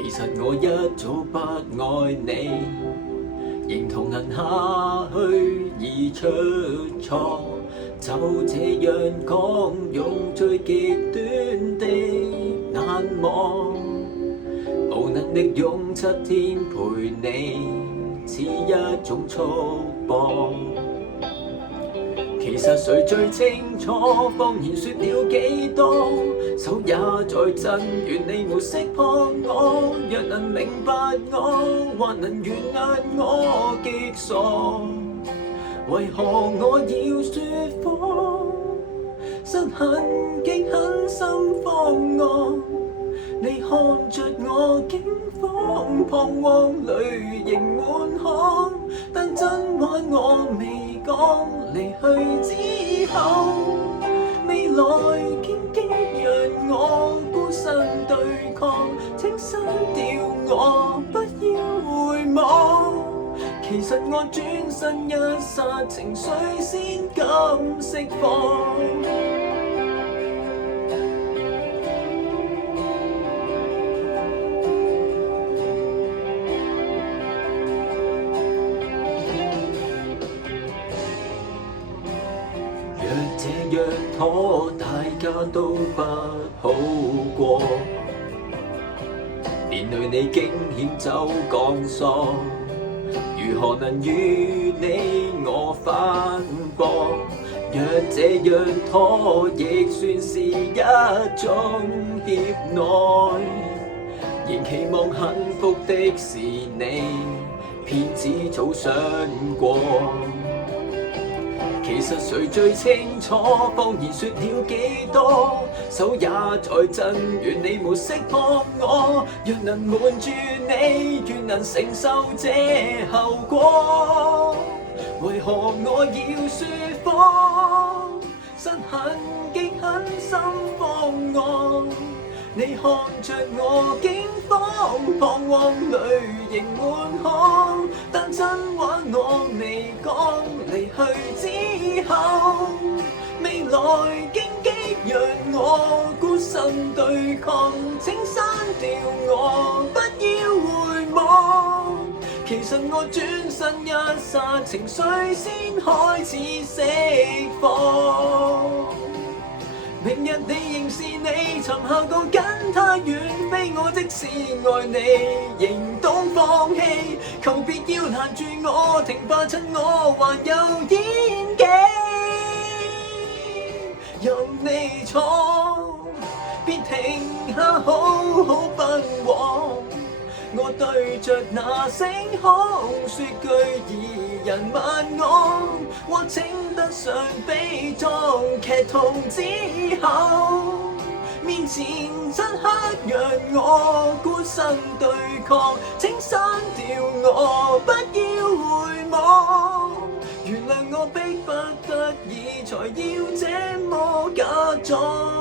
其實我一早不愛你，認同行下去已出錯，就這樣講，用最極端的難忘，無能力用7天陪你，似一種束縛。其實誰最清楚，謊言說了幾多，手也在震，願你沒識破我。若能明白我，還能原諒我極傻，為何我要說謊？失痕極狠心慌惡，你看着我驚慌，彷徨淚盈滿腔，但真話我未講，離去之後，未來荊棘讓我孤身對抗，請刪掉我，不要回望。其實我轉身一剎，情緒先敢釋放。若這樣拖，大家都不好過，連累你驚險走鋼索，如何能與你我反駁？若這樣拖，亦算是一種怯懦，仍期望幸福的是你，騙子早想過。其實誰最清楚，謊言說了幾多，手也在震，願你沒識破我。若能瞞住你，願能承受這後果。為何我要說謊？失痕極狠心慌惡，你看着我驚慌，彷徨淚盈滿腔，但真話我未講，離去之後，未來荊棘讓我孤身對抗，請刪掉我，不要回望。其實我轉身一剎，情緒先開始釋放。明日你仍是你，尋下個跟他遠飛，我即使愛你，仍懂放棄。求別要攔住我，停吧，趁我還有演技。任你闖，別停下，好好奔往。我對着那星空說句二人晚安，或稱得上悲壯。劇痛之後，面前漆黑讓我孤身對抗，請刪掉我，不要回望。原諒我迫不得已才要這麼假裝。